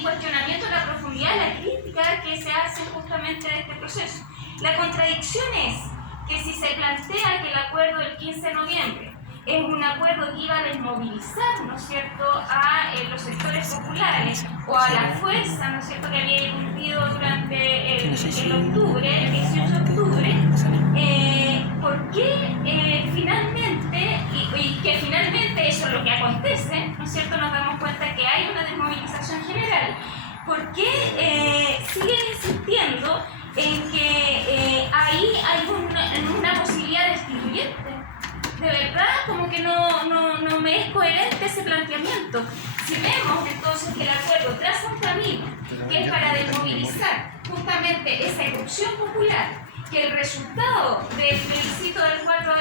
mi cuestionamiento es la profundidad de la crítica que se hace justamente de este proceso. La contradicción es que si se plantea que el acuerdo del 15 de noviembre es un acuerdo que iba a desmovilizar, ¿no es cierto?, a los sectores populares o a la fuerza, ¿no es cierto?, que había irrumpido durante el octubre, el 18 de octubre, ¿por qué finalmente, y que finalmente eso es lo que acontece, ¿no es cierto?, nos damos cuenta que hay una desmovilización general? ¿Por qué siguen insistiendo en que ahí hay una posibilidad destituyente? De verdad, como que no me es coherente ese planteamiento. Si vemos entonces que el acuerdo traza un camino que es para desmovilizar justamente esa erupción popular, que el resultado del plebiscito del 4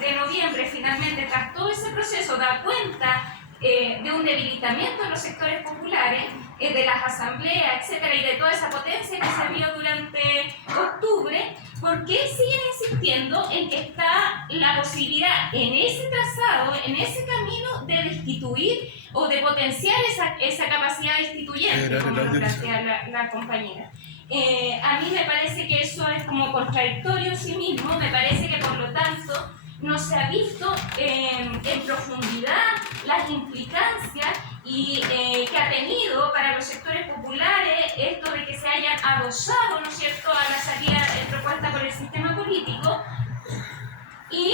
de noviembre finalmente, tras todo ese proceso, da cuenta de un debilitamiento de los sectores populares, de las asambleas, etcétera, y de toda esa potencia que se vio durante octubre, ¿por qué siguen insistiendo en que está la posibilidad en ese trazado, en ese camino, de destituir o de potenciar esa capacidad destituyente, como lo plantea la compañera? A mí me parece que eso es como contradictorio en sí mismo. Me parece que por lo tanto no se ha visto en profundidad las implicancias y que ha tenido para los sectores populares esto de que se hayan adosado, ¿no es cierto?, a la salida propuesta por el sistema político. Y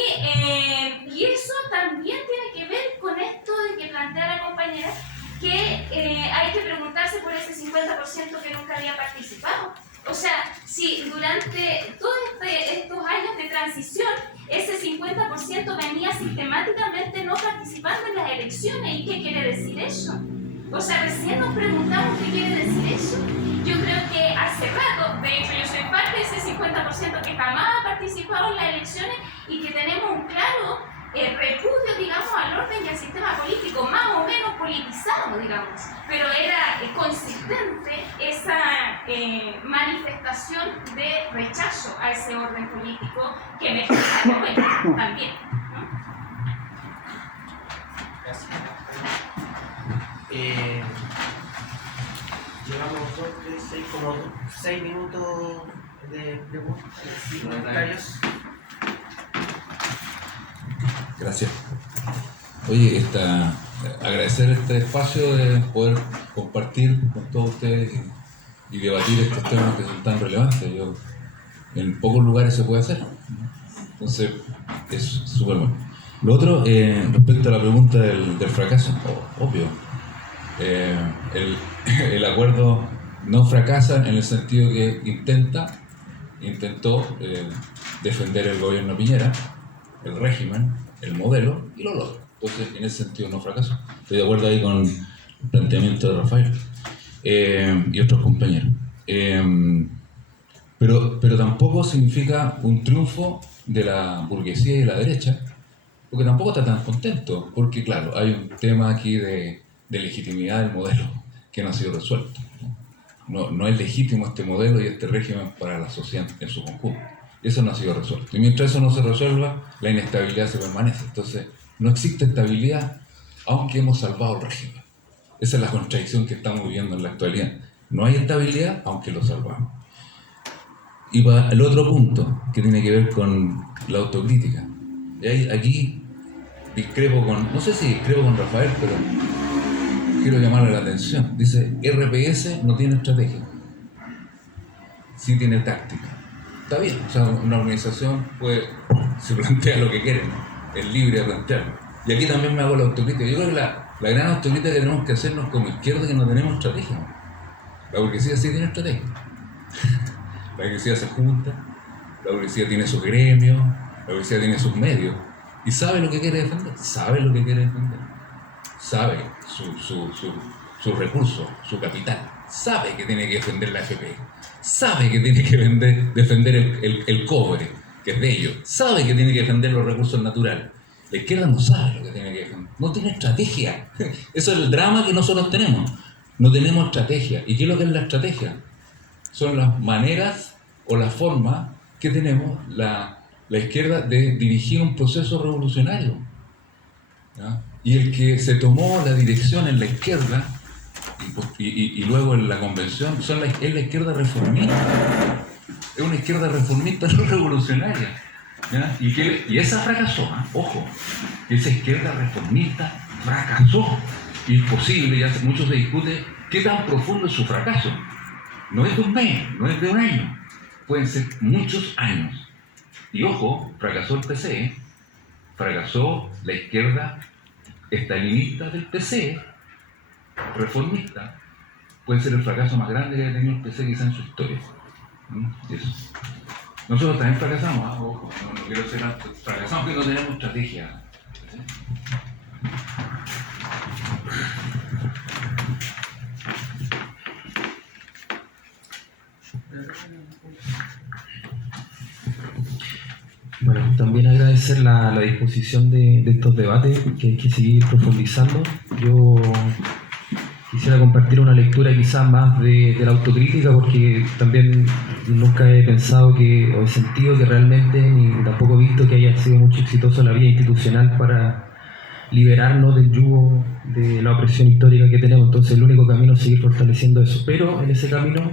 eso también tiene que ver con esto de que plantea la compañera, que hay que preguntarse por ese 50% que nunca había participado. O sea, si durante todos estos años de transición ese 50% venía sistemáticamente no participando en las elecciones, ¿y qué quiere decir eso? O sea, recién nos preguntamos qué quiere decir eso. Yo creo que hace rato, de hecho yo soy parte de ese 50% que jamás ha participado en las elecciones y que tenemos un claro repudio, digamos, al orden y al sistema político, más o menos politizado, digamos, pero era consistente esa manifestación de rechazo a ese orden político que me explica también, ¿no? Gracias. Llevamos como 6 minutos de preguntas y comentarios. Gracias. Oye, agradecer este espacio de poder compartir con todos ustedes y debatir estos temas que son tan relevantes. En pocos lugares se puede hacer, ¿no? Entonces, es súper bueno. Lo otro, respecto a la pregunta del fracaso, obvio. El acuerdo no fracasa en el sentido que intentó defender el gobierno Piñera, el régimen, el modelo, y lo logró. Entonces, en ese sentido no fracasó. Estoy de acuerdo ahí con el planteamiento de Rafael y otros compañeros. Pero tampoco significa un triunfo de la burguesía y de la derecha, porque tampoco está tan contento, porque claro, hay un tema aquí de legitimidad del modelo que no ha sido resuelto. No es legítimo este modelo y este régimen para la sociedad en su conjunto. Eso no ha sido resuelto. Y mientras eso no se resuelva, la inestabilidad se permanece. Entonces, no existe estabilidad, aunque hemos salvado el régimen. Esa es la contradicción que estamos viviendo en la actualidad. No hay estabilidad, aunque lo salvamos. Y para el otro punto, que tiene que ver con la autocrítica. Y aquí discrepo no sé si discrepo con Rafael, pero quiero llamarle la atención. Dice, RPS no tiene estrategia, sí tiene táctica. Está bien, o sea, una organización se plantea lo que quiere, ¿no? Es libre de plantearlo. Y aquí también me hago la autocrítica. Yo creo que la gran autocrítica que tenemos que hacernos como izquierda es que no tenemos estrategia, ¿no? La burguesía sí tiene estrategia. La burguesía se junta, la burguesía tiene sus gremios, la burguesía tiene sus medios y sabe lo que quiere defender, sabe sus recursos, su capital, sabe que tiene que defender la AFP, sabe que tiene que defender el cobre, que es de ellos, sabe que tiene que defender los recursos naturales. La izquierda no sabe lo que tiene que defender, no tiene estrategia. Eso es el drama que nosotros tenemos, no tenemos estrategia. ¿Y qué es lo que es la estrategia? Son las maneras o las formas que tenemos la izquierda de dirigir un proceso revolucionario, ¿ya? Y el que se tomó la dirección en la izquierda y luego en la convención es la izquierda reformista. Es una izquierda reformista no revolucionaria. ¿Ya? Y esa fracasó, ojo, esa izquierda reformista fracasó. Y es posible, ya mucho se discute qué tan profundo es su fracaso. No es de un mes, no es de un año, pueden ser muchos años. Y ojo, fracasó el PCE, fracasó la izquierda estalinista del PCE, reformista, puede ser el fracaso más grande que ha tenido el PCE quizá en su historia. Eso. Nosotros también fracasamos, ojo, no quiero ser fracasamos porque no tenemos estrategia. Bueno, también agradecer la disposición de estos debates que hay que seguir profundizando. Yo quisiera compartir una lectura quizás más de la autocrítica, porque también nunca he pensado o he sentido que realmente, ni tampoco he visto que haya sido mucho exitoso la vía institucional para liberarnos del yugo de la opresión histórica que tenemos. Entonces el único camino es seguir fortaleciendo eso. Pero en ese camino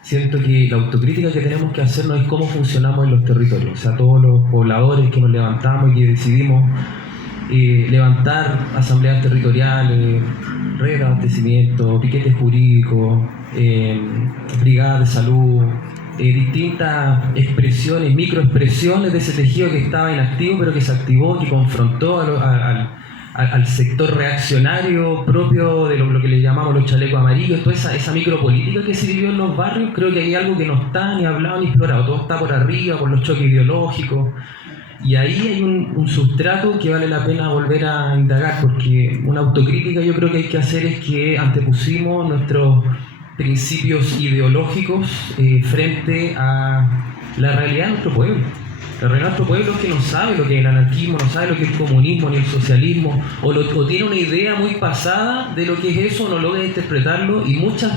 siento que la autocrítica que tenemos que hacer no es cómo funcionamos en los territorios. O sea, todos los pobladores que nos levantamos y que decidimos levantar asambleas territoriales, redes de abastecimiento, piquetes jurídicos, brigadas de salud, distintas expresiones, microexpresiones de ese tejido que estaba inactivo pero que se activó, que confrontó al sector reaccionario propio de lo que le llamamos los chalecos amarillos. Toda esa micropolítica que se vivió en los barrios, creo que hay algo que no está ni hablado ni explorado. Todo está por arriba, por los choques ideológicos, y ahí hay un sustrato que vale la pena volver a indagar, porque una autocrítica yo creo que hay que hacer es que antepusimos nuestros principios ideológicos frente a la realidad de nuestro pueblo. La realidad de nuestro pueblo es que no sabe lo que es el anarquismo, no sabe lo que es el comunismo ni el socialismo, o tiene una idea muy pasada de lo que es eso, no logra interpretarlo, y muchos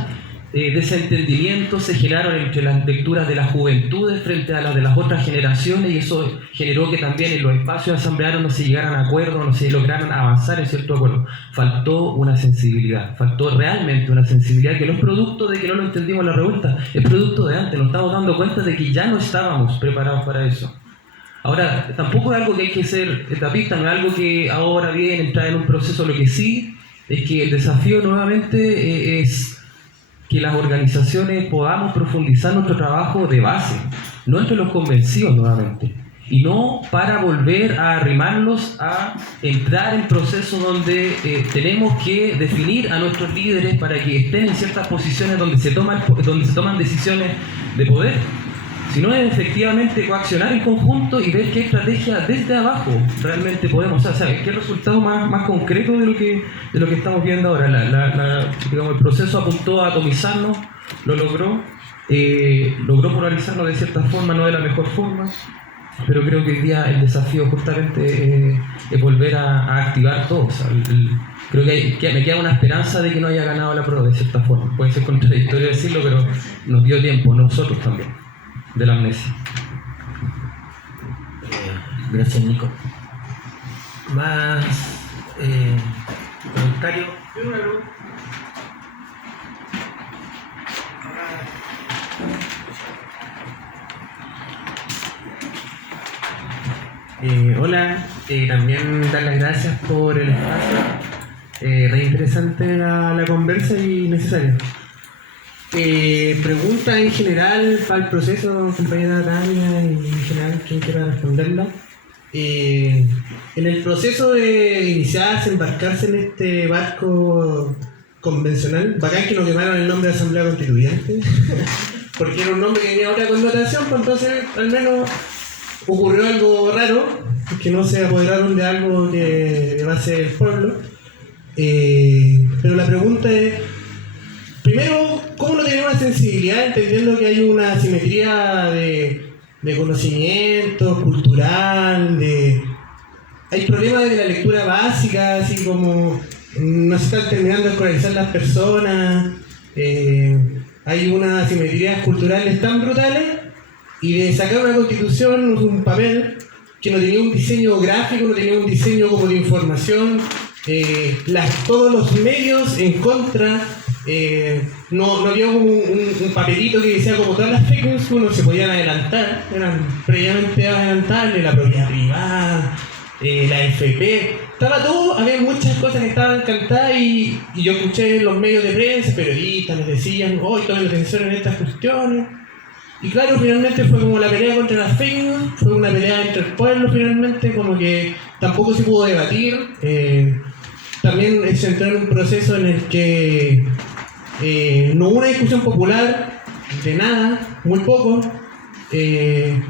desentendimientos se generaron entre las lecturas de las juventudes frente a las de las otras generaciones, y eso generó que también en los espacios asamblearios no se llegaran a acuerdos, no se lograran avanzar en cierto acuerdo. Faltó una sensibilidad, faltó realmente una sensibilidad que no es producto de que no lo entendimos en la revuelta, es producto de antes. Nos estamos dando cuenta de que ya no estábamos preparados para eso. Ahora, tampoco es algo que hay que ser etapista, no es algo que ahora viene, entrar en un proceso. Lo que sí es que el desafío nuevamente es que las organizaciones podamos profundizar nuestro trabajo de base, no entre los convencidos nuevamente, y no para volver a arrimarlos a entrar en procesos donde tenemos que definir a nuestros líderes para que estén en ciertas posiciones donde se toman decisiones de poder, sino es efectivamente coaccionar en conjunto y ver qué estrategia desde abajo realmente podemos hacer, qué resultado más concreto de lo que estamos viendo ahora. Digamos, el proceso apuntó a atomizarnos, lo logró polarizarnos de cierta forma, no de la mejor forma, pero creo que hoy día el desafío justamente es volver a activar todo. O sea, creo que me queda una esperanza de que no haya ganado la prueba de cierta forma. Puede ser contradictorio decirlo, pero nos dio tiempo, nosotros también, de la amnesia. Gracias, Nico. Más comentarios. Hola, también dar las gracias por el espacio. Re interesante la conversa y necesaria. Pregunta en general para el proceso, compañera Tania, y en general quien quiera responderla. En el proceso de iniciarse, embarcarse en este barco convencional, bacán que nos quemaron el nombre de Asamblea Constituyente, porque era un nombre que tenía otra connotación, pues entonces al menos ocurrió algo raro, que no se apoderaron de algo que va a ser el pueblo. Pero la pregunta es, primero, ¿cómo no tener una sensibilidad entendiendo que hay una asimetría de conocimiento cultural, hay problemas de la lectura básica, así como no se están terminando de escolarizar las personas, hay unas asimetrías culturales tan brutales, y de sacar una constitución, un papel que no tenía un diseño gráfico, no tenía un diseño como de información, todos los medios en contra no había un papelito que decía como todas las fake news que uno se podían adelantar, eran previamente adelantables, la propiedad privada, la FP, estaba todo, había muchas cosas que estaban cantadas y yo escuché en los medios de prensa, periodistas les decían, hoy tomen atención en estas cuestiones. Y claro, finalmente fue como la pelea contra las fake news, fue una pelea entre el pueblo finalmente, como que tampoco se pudo debatir. También se entró en un proceso en el que no hubo una discusión popular de nada, muy poco. ¿Qué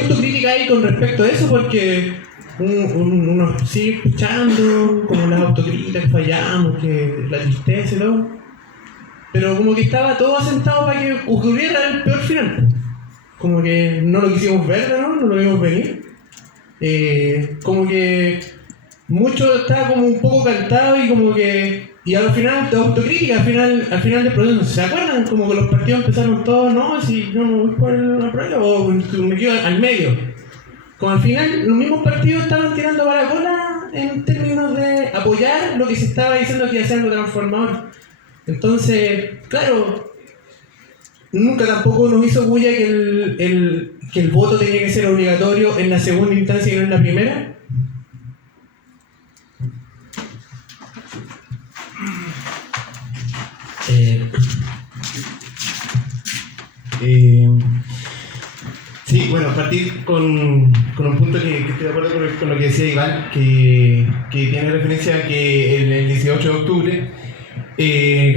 autocrítica hay con respecto a eso? Porque uno sigue escuchando como las autocríticas que fallamos, que la tristeza y todo. Pero como que estaba todo asentado para que ocurriera el peor final. Como que no lo quisimos ver, ¿no? No lo vimos venir. Como que mucho estaba como un poco cantado y como que... Y al final, de autocrítica, al final del proceso, ¿se acuerdan? Como que los partidos empezaron todos, no, si yo no voy por la prueba o me quedo al medio. Como al final, los mismos partidos estaban tirando para la cola en términos de apoyar lo que se estaba diciendo que iba a ser algo transformador. Entonces, claro, nunca tampoco nos hizo bulla que el voto tenía que ser obligatorio en la segunda instancia y no en la primera. Sí, bueno, partir con un punto que estoy de acuerdo con lo que decía Iván, que tiene referencia a que el 18 de octubre,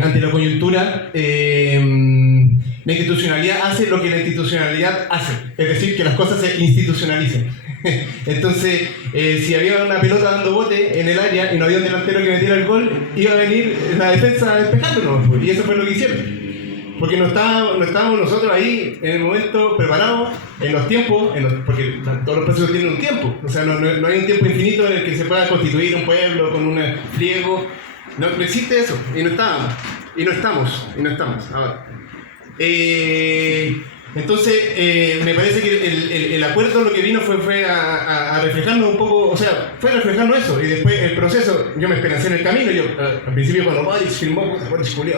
ante la coyuntura, la institucionalidad hace lo que la institucionalidad hace, es decir, que las cosas se institucionalicen. Entonces, si había una pelota dando bote en el área y no había un delantero que metiera el gol, iba a venir la defensa despejándonos, y eso fue lo que hicieron. Porque no estábamos nosotros ahí en el momento preparados, en los tiempos, porque todos los procesos tienen un tiempo. O sea, no hay un tiempo infinito en el que se pueda constituir un pueblo con un pliego. No existe eso, y no estábamos, y no estamos ahora. Entonces, me parece que el acuerdo lo que vino fue a reflejarnos un poco, o sea, fue a reflejarnos eso, y después el proceso, yo me esperancé en el camino, yo al principio cuando Boris firmó,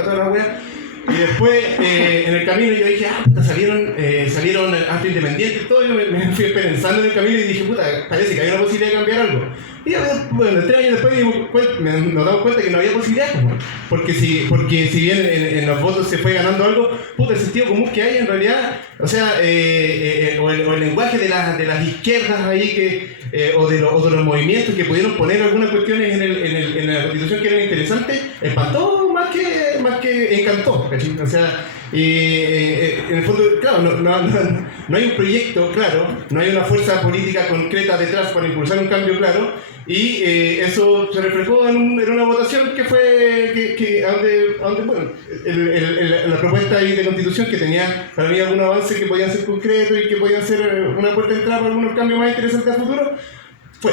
toda la wea, y después en el camino yo dije, salieron Acto Independiente y todo, yo me fui esperanzando en el camino y dije, puta, parece que hay una posibilidad de cambiar algo. Y bueno, 3 años después nos damos cuenta que no había posibilidad, porque si bien en los votos se fue ganando algo, puta, el sentido común que hay en realidad, o sea, o el lenguaje de las izquierdas ahí o de los movimientos que pudieron poner algunas cuestiones en la Constitución que eran interesantes, espantó más que encantó, ¿cachai? O sea, en el fondo, claro, no hay un proyecto claro, no hay una fuerza política concreta detrás para impulsar un cambio claro, y eso se reflejó en una votación que fue donde bueno, la propuesta ahí de Constitución, que tenía para mí algunos avances que podían ser concretos y que podían ser una puerta de entrada para algunos cambios más interesantes a futuro, fue.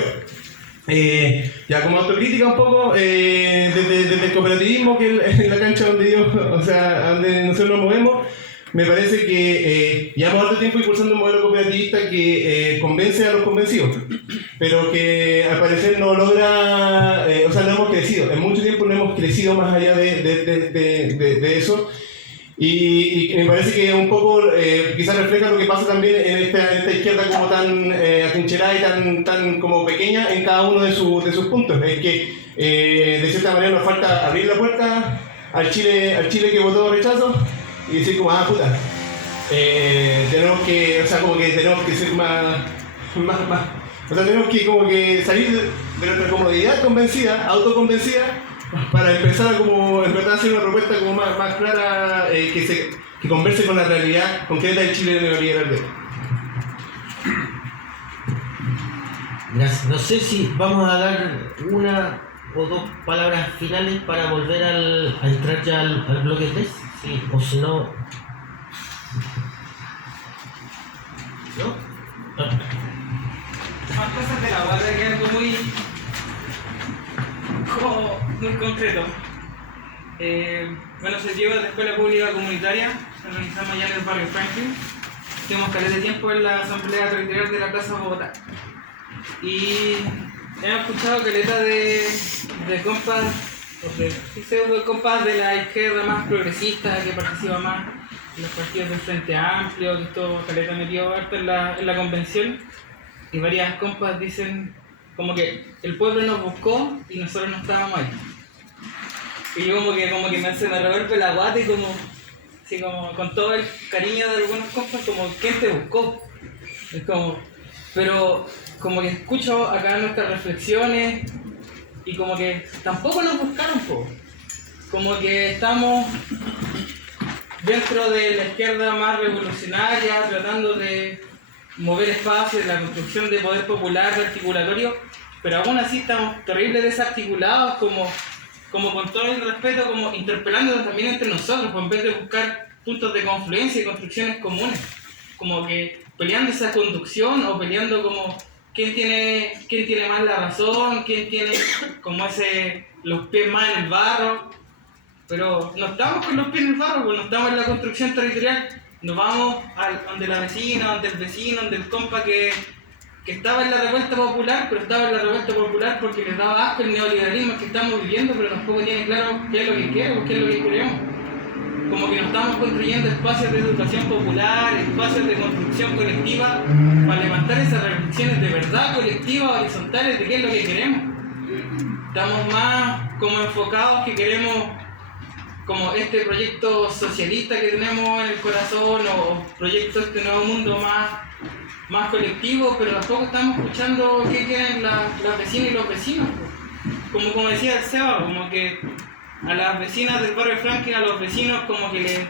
Ya como autocrítica un poco, desde el cooperativismo, que es la cancha donde nosotros nos movemos, me parece que llevamos harto tiempo impulsando un modelo cooperativista que convence a los convencidos, pero que al parecer no logra, no hemos crecido, en mucho tiempo no hemos crecido más allá de eso. Y me parece que un poco quizás refleja lo que pasa también en esta izquierda como tan atrincherada y tan como pequeña en cada uno de sus puntos. Es que de cierta manera nos falta abrir la puerta al Chile que votó rechazo y decir como, puta, tenemos que ser más, o sea, tenemos que como que salir de nuestra comodidad autoconvencida, para empezar a como en verdad hacer una propuesta como más clara, que converse con la realidad concreta del Chile neoliberal de hoy. Gracias. No sé si vamos a dar una o dos palabras finales para volver a entrar ya al bloque 3, sí, o si no... ¿No? Más cosas de la guardia, que algo muy concreto. Bueno, se lleva de escuela pública comunitaria, nos organizamos allá en el barrio Franklin. Tuvimos caleta de tiempo en la asamblea territorial de la Plaza Bogotá. Y hemos escuchado caleta de compas pseudo compas de la izquierda más progresista que participa más en los partidos del Frente Amplio, que esto Caleta metió harto en la convención, y varias compas dicen como que el pueblo nos buscó y nosotros no estábamos ahí. Y yo como que se me revuelve la guata y así como con todo el cariño de algunos compas, como ¿quién te buscó? Es como, pero como que escucho acá nuestras reflexiones y como que tampoco nos buscaron, como que estamos dentro de la izquierda más revolucionaria, tratando de mover espacios, la construcción de poder popular, de articulatorio, pero aún así estamos terribles desarticulados, como con todo el respeto, como interpelándonos también entre nosotros, en vez de buscar puntos de confluencia y construcciones comunes, como que peleando esa conducción o peleando como quién tiene más la razón, quién tiene como los pies más en el barro, pero no estamos con los pies en el barro, porque no estamos en la construcción territorial, nos vamos donde la vecina, donde el vecino, donde el compa que estaba en la revuelta popular, pero estaba en la revuelta popular porque les daba asco el neoliberalismo que estamos viviendo, pero tampoco tiene claro qué es lo que quiere o qué es lo que queremos. Como que nos estamos construyendo espacios de educación popular, espacios de construcción colectiva, para levantar esas reflexiones de verdad colectivas, horizontales, de qué es lo que queremos. Estamos más como enfocados que queremos como este proyecto socialista que tenemos en el corazón, o proyecto este nuevo mundo más colectivo, pero tampoco estamos escuchando qué quieren las vecinas y los vecinos. Como decía el Seba, como que a las vecinas del barrio Franklin, a los vecinos como que les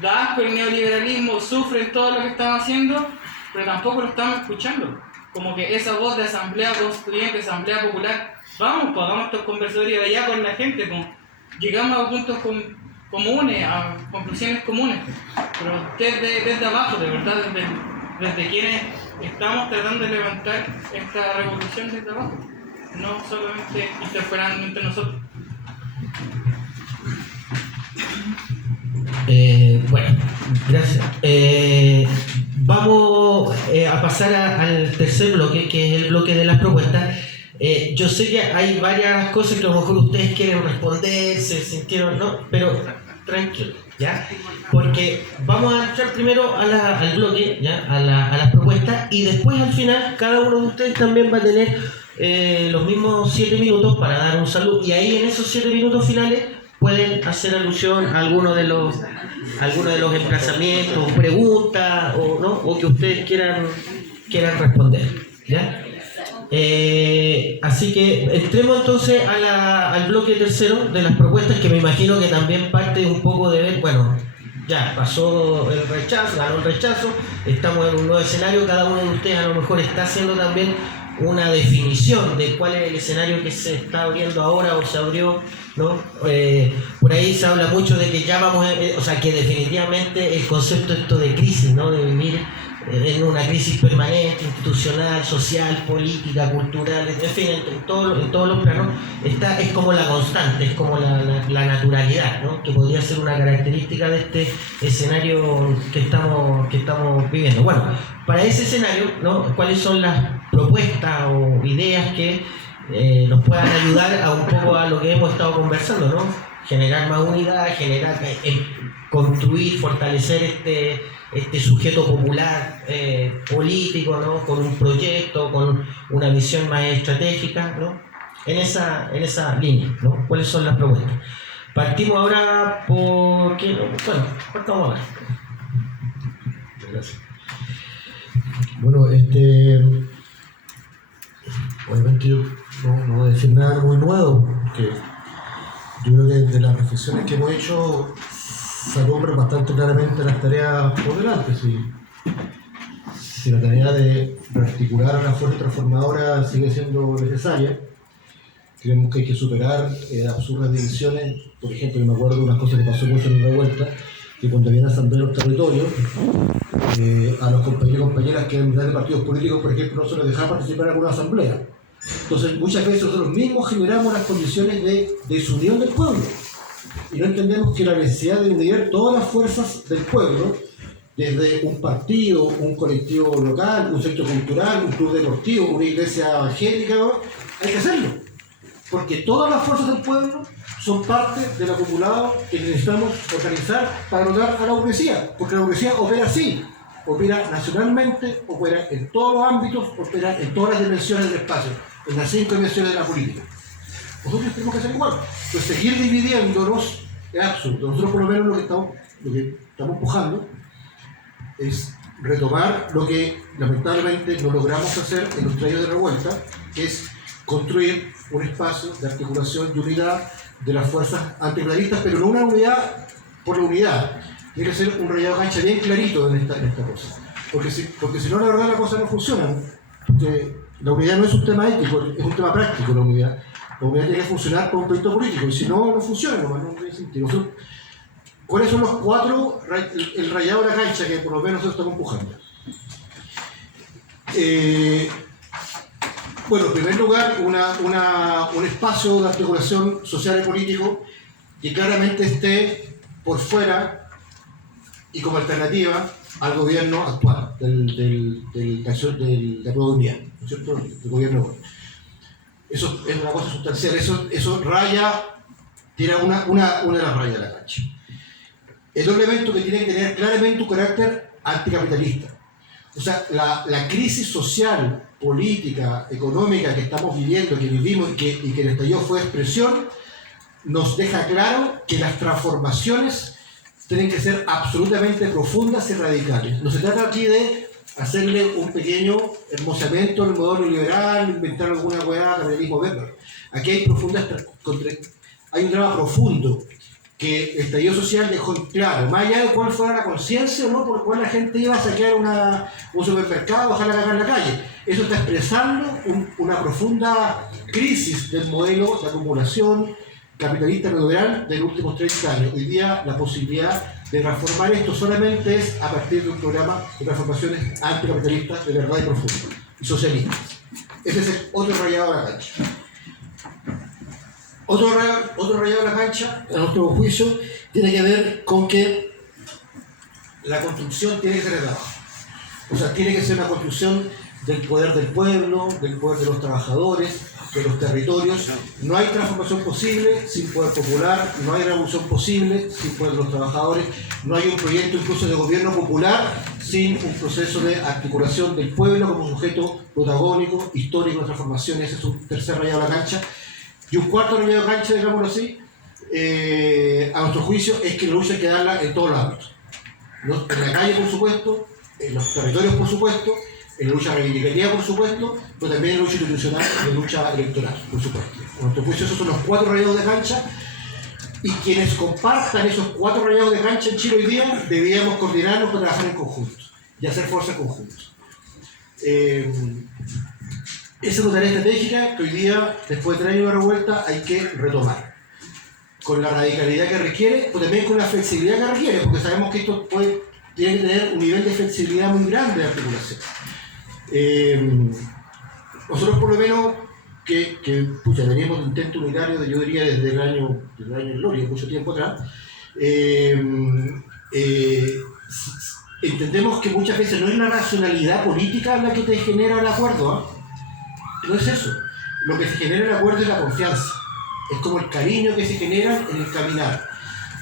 da asco el neoliberalismo, sufren todo lo que están haciendo, pero tampoco lo estamos escuchando. Como que esa voz de asamblea constituyente, asamblea popular, vamos, pues hagamos estos conversatorios allá con la gente, llegamos a puntos comunes, a conclusiones comunes, pero desde abajo, de verdad, desde quienes estamos tratando de levantar esta revolución desde abajo, no solamente interpelando entre nosotros. Bueno, gracias. Vamos a pasar al tercer bloque, que es el bloque de las propuestas. Yo sé que hay varias cosas que a lo mejor ustedes quieren responder, se sintieron, ¿no? Pero tranquilo, ¿ya? Porque vamos a entrar primero al bloque, ¿ya? A las propuestas, y después al final cada uno de ustedes también va a tener los mismos 7 minutos para dar un saludo, y ahí en esos 7 minutos finales pueden hacer alusión a alguno de los emplazamientos, preguntas o que ustedes quieran responder, ¿ya? Así que entremos entonces al bloque tercero de las propuestas, que me imagino que también parte un poco de ver, bueno, ya pasó el rechazo, ganó el rechazo, estamos en un nuevo escenario, cada uno de ustedes a lo mejor está haciendo también una definición de cuál es el escenario que se está abriendo ahora o se abrió, ¿no? Por ahí se habla mucho de que ya vamos, o sea, que definitivamente el concepto esto de crisis, ¿no? De vivir en una crisis permanente, institucional, social, política, cultural, en fin, en todos los planos, es como la constante, es como la naturalidad, ¿no? Que podría ser una característica de este escenario que estamos viviendo. Bueno, para ese escenario, ¿no? ¿Cuáles son las propuestas o ideas que nos puedan ayudar a un poco a lo que hemos estado conversando, ¿no? Generar más unidad, construir, fortalecer este sujeto popular político, ¿no? Con un proyecto, con una visión más estratégica, ¿no? En esa línea, ¿no? ¿Cuáles son las propuestas? Partimos ahora por... Bueno, partamos ahora. Gracias. Bueno, obviamente yo no voy a decir nada muy nuevo, porque yo creo que de las reflexiones que hemos hecho se alumbran bastante claramente las tareas por delante. Si la tarea de articular a la fuerza transformadora sigue siendo necesaria, creemos que hay que superar absurdas divisiones. Por ejemplo, yo me acuerdo de unas cosas que pasó mucho en una vuelta, que cuando había asamblea en los territorios, a los compañeros y compañeras que eran de partidos políticos, por ejemplo, no se les dejaba participar en alguna asamblea. Entonces, muchas veces nosotros mismos generamos las condiciones de desunión del pueblo. Y no entendemos que la necesidad de unir todas las fuerzas del pueblo, desde un partido, un colectivo local, un centro cultural, un club deportivo, una iglesia evangélica, hay que hacerlo. Porque todas las fuerzas del pueblo son parte del acumulado que necesitamos organizar para lograr a la burguesía, porque la burguesía opera así, opera nacionalmente, opera en todos los ámbitos, opera en todas las dimensiones del espacio, en las 5 dimensiones de la política. Nosotros tenemos que hacer igual. Entonces, seguir dividiéndonos es absurdo. Nosotros, por lo menos, lo que estamos empujando es retomar lo que lamentablemente no logramos hacer en los años de revuelta, que es construir un espacio de articulación y unidad de las fuerzas antiimperialistas, pero no una unidad por la unidad. Tiene que ser un rayado de cancha bien clarito en esta cosa. Porque si no, la verdad, la cosa no funciona. Porque la unidad no es un tema ético, es un tema práctico la unidad. La unidad tiene que funcionar con un proyecto político, y si no, no funciona, no tiene sentido. ¿Cuáles son los 4, el rayado de la cancha que por lo menos nosotros estamos empujando? Bueno, en primer lugar, un espacio de articulación social y político que claramente esté por fuera y como alternativa al gobierno actual de la unidad, ¿no es cierto? Del gobierno. Eso es una cosa sustancial, eso raya, tira una de las rayas de la cancha. Es un elemento que tiene que tener claramente un carácter anticapitalista. O sea, la crisis social, política, económica que estamos viviendo, que vivimos y que el estallido fue expresión, nos deja claro que las transformaciones tienen que ser absolutamente profundas y radicales. No se trata aquí de hacerle un pequeño hermosamiento al modelo liberal, inventar alguna hueá, capitalismo verde. Aquí hay hay un drama profundo que el estallido social dejó en claro, más allá de cuál fuera la conciencia o no por cuál la gente iba a saquear un supermercado, ojalá cagar en la calle. Eso está expresando una profunda crisis del modelo de acumulación capitalista neoliberal de los últimos 30 años. Hoy día la posibilidad de transformar esto solamente es a partir de un programa de transformaciones anticapitalistas de verdad y profundas y socialistas. Ese es el otro rayado de la cancha. Otro rayado de la cancha, a nuestro juicio, tiene que ver con que la construcción tiene que ser de abajo. O sea, tiene que ser una construcción del poder del pueblo, del poder de los trabajadores, de los territorios. No hay transformación posible sin poder popular, no hay revolución posible sin poder de los trabajadores, no hay un proyecto incluso de gobierno popular sin un proceso de articulación del pueblo como sujeto protagónico, histórico de transformación. Ese es un tercer rayado de la cancha. Y un cuarto rayado de cancha, digámoslo así, a nuestro juicio, es que la lucha hay que darla en todos los ámbitos. En la calle, por supuesto, en los territorios, por supuesto, en la lucha reivindicativa, por supuesto, pero también en la lucha institucional, en la lucha electoral, por supuesto. A nuestro juicio, esos son los 4 rayados de cancha, y quienes compartan esos 4 rayados de cancha en Chile hoy día, debíamos coordinarnos para trabajar en conjunto y hacer fuerza conjuntos. Esa es una tarea estratégica que hoy día, después de 3 años de revuelta, hay que retomar. Con la radicalidad que requiere, pero también con la flexibilidad que requiere, porque sabemos que esto tiene que tener un nivel de flexibilidad muy grande de articulación. Nosotros, por lo menos, que teníamos un intento unitario, yo diría, desde el año Gloria, mucho tiempo atrás, entendemos que muchas veces no es la racionalidad política la que te genera el acuerdo, ¿eh? No es eso. Lo que se genera el acuerdo es la confianza. Es como el cariño que se genera en el caminar.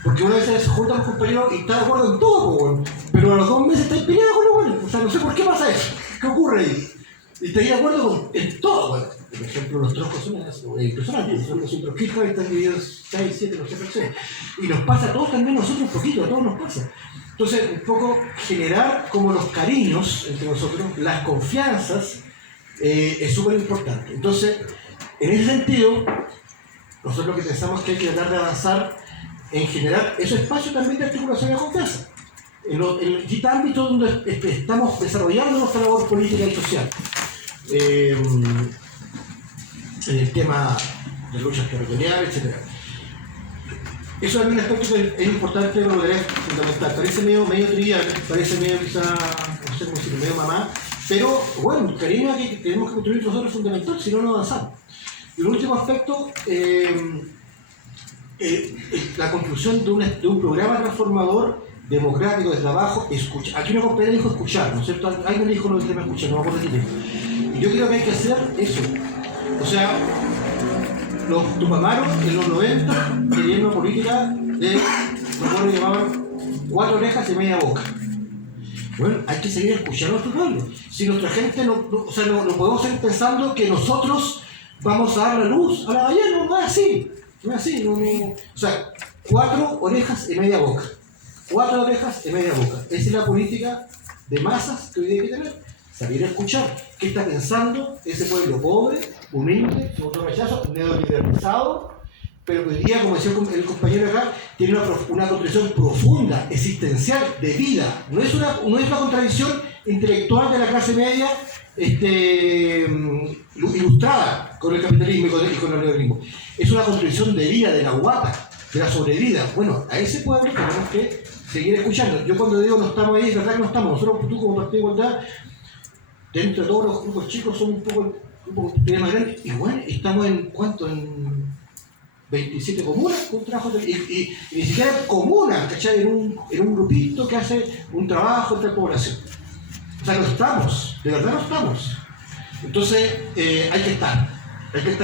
Porque una vez se juntan los compañeros y está de acuerdo en todo, bueno, pero a los 2 meses está peleado con lo bueno. O sea, no sé por qué pasa eso. ¿Qué ocurre ahí? Y está de acuerdo en todo, bueno. Por ejemplo, los troscos son impresionantes. Son trosquitos, están divididos 6, 7, no sé por qué. Y nos pasa a todos también, nosotros un poquito, a todos nos pasa. Entonces, un poco generar como los cariños entre nosotros, las confianzas, es súper importante. Entonces, en ese sentido, nosotros lo que pensamos es que hay que tratar de avanzar en generar esos espacios también de articulación y de confianza. En distintos ámbitos donde estamos desarrollando nuestra labor política y social. En el tema de luchas territoriales, etc. Eso es un aspecto que es importante, pero es fundamental. Parece medio trivial, parece medio quizá, no sé cómo decirlo, medio mamá. Pero, bueno, el cariño que tenemos que construir nosotros es fundamental, si no, no avanzamos. Y el último aspecto, la construcción de un programa transformador democrático de trabajo, escucha. Aquí una compañera dijo escuchar, ¿no es cierto? Alguien dijo lo del tema escuchar, no me acuerdo quién dijo. Y yo creo que hay que hacer eso. O sea, los tupamaros en los 90 tenían una política de, recuerdo que llamaban 4 orejas y media boca. Bueno, hay que seguir escuchando a nuestro pueblo. Si nuestra gente no podemos seguir pensando que nosotros vamos a dar la luz a la ballena, no es así. No es así. O sea, 4 orejas y media boca. 4 orejas y media boca. Esa es la política de masas que hoy día hay que tener. Salir a escuchar qué está pensando ese pueblo pobre, humilde, con otro rechazo, neoliberalizado, pero que hoy día, como decía el compañero acá, tiene una contradicción profunda, existencial, de vida. No es una contradicción intelectual de la clase media ilustrada con el capitalismo y con el neoliberalismo. Es una contradicción de vida, de la guata, de la sobrevida. Bueno, a ese pueblo tenemos que seguir escuchando. Yo cuando digo no estamos ahí, es verdad que no estamos. Nosotros, tú como Partido de Igualdad, dentro de todos los grupos chicos, somos un poco más grandes. Y bueno, estamos en ¿cuánto? En 27 comunas con trabajo y ni siquiera comunas, ¿cachai? En un grupito que hace un trabajo entre la población. O sea, no estamos, de verdad no estamos. Entonces, hay que estar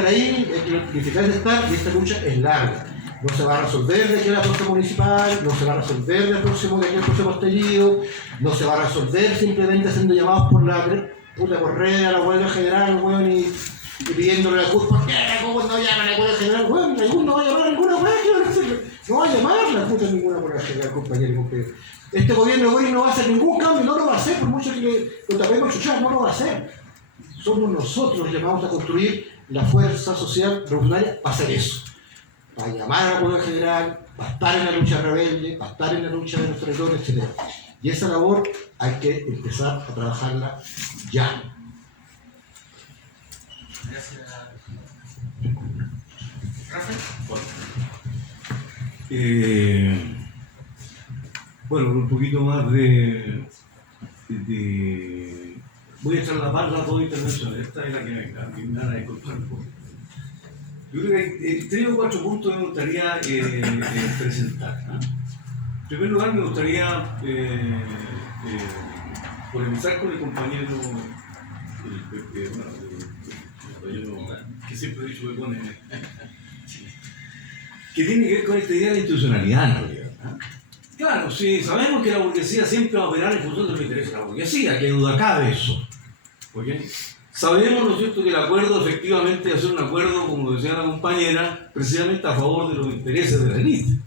ahí, hay que planificar de estar, y esta lucha es larga. No se va a resolver de aquí a la próxima municipal, no se va a resolver de aquí al próximo estallido, no se va a resolver simplemente haciendo llamados por la correa, la huelga general, weón, y pidiéndole la culpa. ¿Cómo no llaman a la huelga general? Weón, no va a llamar a ninguna huelga, ¿qué van a hacer? No va a llamar la puta ninguna huelga general, compañero y compañero. Este gobierno hoy no va a hacer ningún cambio, no lo va a hacer, por mucho que lo tapemos chuchar, no lo va a hacer. Somos nosotros los llamados a construir la fuerza social revolucionaria para hacer eso. Para llamar a la huelga general, para estar en la lucha rebelde, para estar en la lucha de los territorios, etc. Y esa labor hay que empezar a trabajarla ya. Gracias. Bueno, un poquito más de voy a trasladar la todo internacional. Esta es la que me van a disculpar un poco. Yo creo que 3 o 4 puntos me gustaría presentar. En primer lugar, me gustaría polemizar con el compañero que siempre he dicho que pone, que tiene que ver con esta idea de la institucionalidad en realidad. Claro, sí, sabemos que la burguesía siempre va a operar en función de los intereses de la burguesía, que duda cabe eso. ¿Okay? Sabemos, ¿no es cierto?, que el acuerdo efectivamente va a ser un acuerdo, como decía la compañera, precisamente a favor de los intereses de la élite.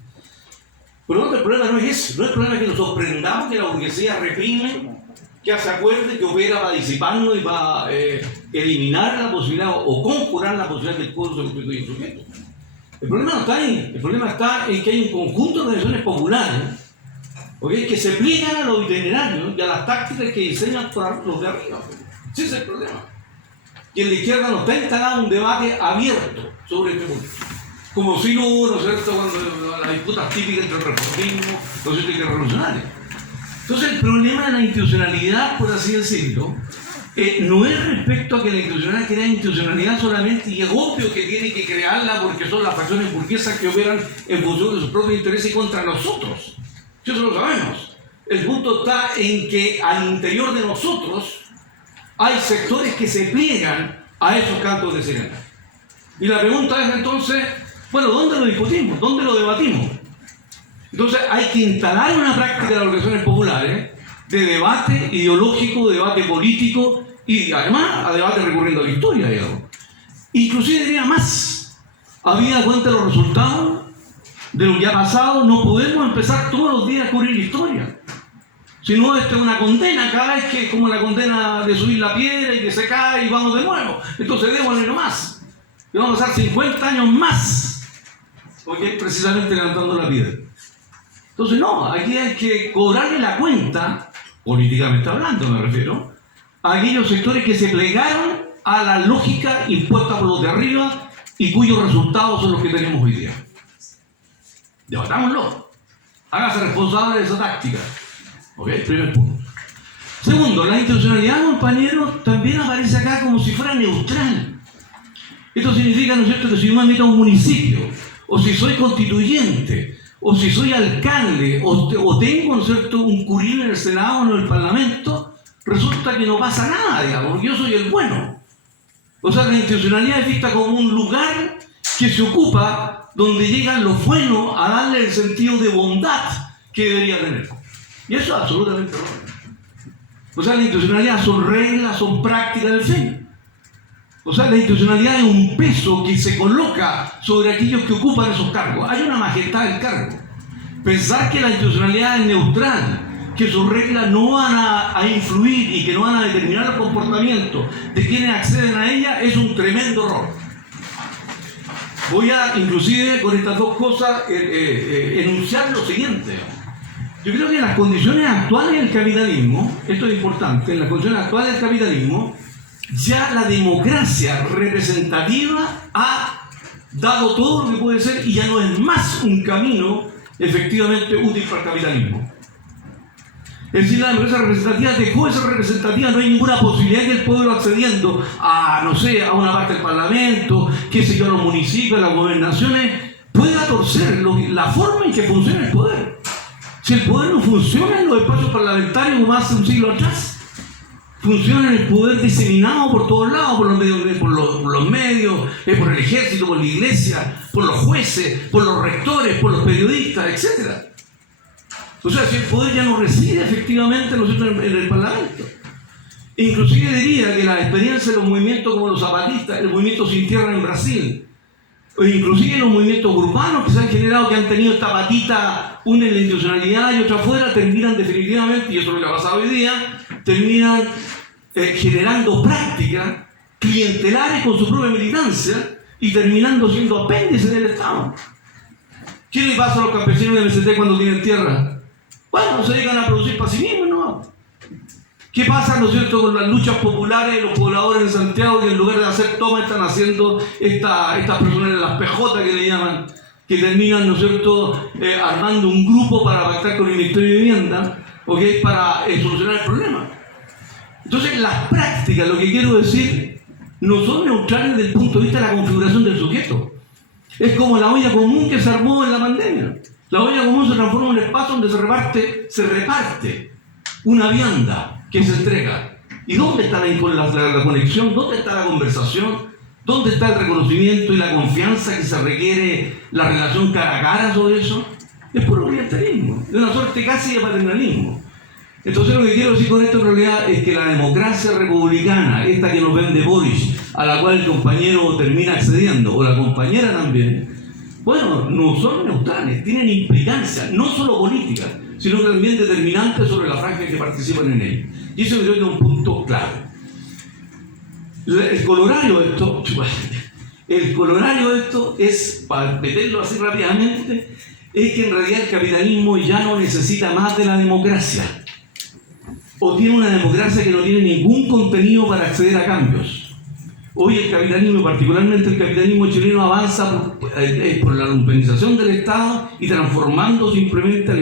Pero el problema no es ese, no es el problema que nos sorprendamos que la burguesía reprime, que hace acuerdos, que opera para disiparnos y para eliminar la posibilidad o conjurar la posibilidad del pueblo se constituya en sujeto. El problema no está ahí, el problema está en que hay un conjunto de organizaciones populares, ¿okay?, que se pliegan a los itinerarios y a las tácticas que diseñan para los de arriba. Ese es el problema. Y en la izquierda no está instalado un debate abierto sobre este punto. Como si lo hubo, ¿no es cierto?, cuando las disputas típicas entre el reformismo, los cierto, y el revolucionario. Entonces el problema de la institucionalidad, por así decirlo, no es respecto a que la institucionalidad crea institucionalidad solamente, y es obvio que tiene que crearla porque son las facciones burguesas que operan en función de sus propios intereses y contra nosotros. Eso lo sabemos. El punto está en que al interior de nosotros hay sectores que se pliegan a esos cantos de sirena. Y la pregunta es entonces, bueno, ¿dónde lo discutimos? ¿Dónde lo debatimos? Entonces hay que instalar una práctica de las organizaciones populares de debate ideológico, de debate político y además a debate recurriendo a la historia, digamos. Inclusive diría más, habida cuenta de los resultados de lo que ha pasado, no podemos empezar todos los días a cubrir la historia. Si no, esta es una condena, cada vez que es como la condena de subir la piedra y que se cae y vamos de nuevo. Entonces démosle nomás. Y vamos a pasar 50 años más, porque precisamente levantando la piedra. Entonces no, aquí hay que cobrarle la cuenta, políticamente hablando me refiero, a aquellos sectores que se plegaron a la lógica impuesta por los de arriba y cuyos resultados son los que tenemos hoy día. Debatámoslo. Hágase responsable de esa táctica. ¿Ok? Primer punto. Segundo, la institucionalidad, compañeros, también aparece acá como si fuera neutral. Esto significa, ¿no es cierto?, que si yo me meto a un municipio, o si soy constituyente, o si soy alcalde, o tengo, ¿no es cierto?, un curil en el Senado o en el Parlamento, resulta que no pasa nada, digamos, porque yo soy el bueno. O sea, la institucionalidad es vista como un lugar que se ocupa donde llegan los buenos a darle el sentido de bondad que debería tener. Y eso es absolutamente erróneo. O sea, la institucionalidad son reglas, son prácticas del fin. O sea, la institucionalidad es un peso que se coloca sobre aquellos que ocupan esos cargos. Hay una majestad del cargo. Pensar que la institucionalidad es neutral, que sus reglas no van a influir y que no van a determinar el comportamiento de quienes acceden a ella es un tremendo error. Voy a, inclusive, con estas dos cosas, enunciar lo siguiente. Yo creo que en las condiciones actuales del capitalismo, esto es importante, en las condiciones actuales del capitalismo, ya la democracia representativa ha dado todo lo que puede ser y ya no es más un camino efectivamente útil para el capitalismo. Es decir, la democracia representativa dejó de ser representativa, no hay ninguna posibilidad de que el pueblo accediendo a, no sé, a una parte del parlamento, qué sé yo, a los municipios, a las gobernaciones, pueda torcer la forma en que funciona el poder. Si el poder no funciona en los espacios parlamentarios como hace un siglo atrás, funciona en el poder diseminado por todos lados, por los medios, por el ejército, por la iglesia, por los jueces, por los rectores, por los periodistas, etc. O sea, si el poder ya no reside efectivamente en el parlamento. Inclusive diría que la experiencia de los movimientos como los zapatistas, el movimiento Sin Tierra en Brasil, o inclusive los movimientos urbanos que se han generado, que han tenido esta patita, una en la institucionalidad y otra afuera, terminan definitivamente, y eso es lo que ha pasado hoy día, terminan generando prácticas clientelares con su propia militancia y terminando siendo apéndices del Estado. ¿Qué le pasa a los campesinos de MST cuando tienen tierra? Bueno, se dedican a producir para sí mismos, ¿no? ¿Qué pasa, no es cierto, con las luchas populares de los pobladores en Santiago, que en lugar de hacer toma están haciendo estas personas, las PJ que le llaman, que terminan, ¿no es cierto?, armando un grupo para pactar con el Ministerio de Vivienda, ¿okay?, para solucionar el problema? Entonces, las prácticas, lo que quiero decir, no son neutrales desde el punto de vista de la configuración del sujeto. Es como la olla común que se armó en la pandemia. La olla común se transforma en un espacio donde se reparte una vianda que se entrega. ¿Y dónde está la conexión? ¿Dónde está la conversación? ¿Dónde está el reconocimiento y la confianza que se requiere, la relación cara a cara sobre eso? Es puro clientelismo, es una suerte casi de paternalismo. Entonces lo que quiero decir con esto en realidad es que la democracia republicana, esta que nos vende Boris, a la cual el compañero termina accediendo, o la compañera también, bueno, no son neutrales, tienen implicancia, no solo política, sino también determinantes sobre las franjas que participan en ella. Y eso creo que es un punto clave. El colorario de esto es, para meterlo así rápidamente, es que en realidad el capitalismo ya no necesita más de la democracia. O tiene una democracia que no tiene ningún contenido para acceder a cambios. Hoy el capitalismo, particularmente el capitalismo chileno, avanza por la lumpenización del Estado y transformando simplemente al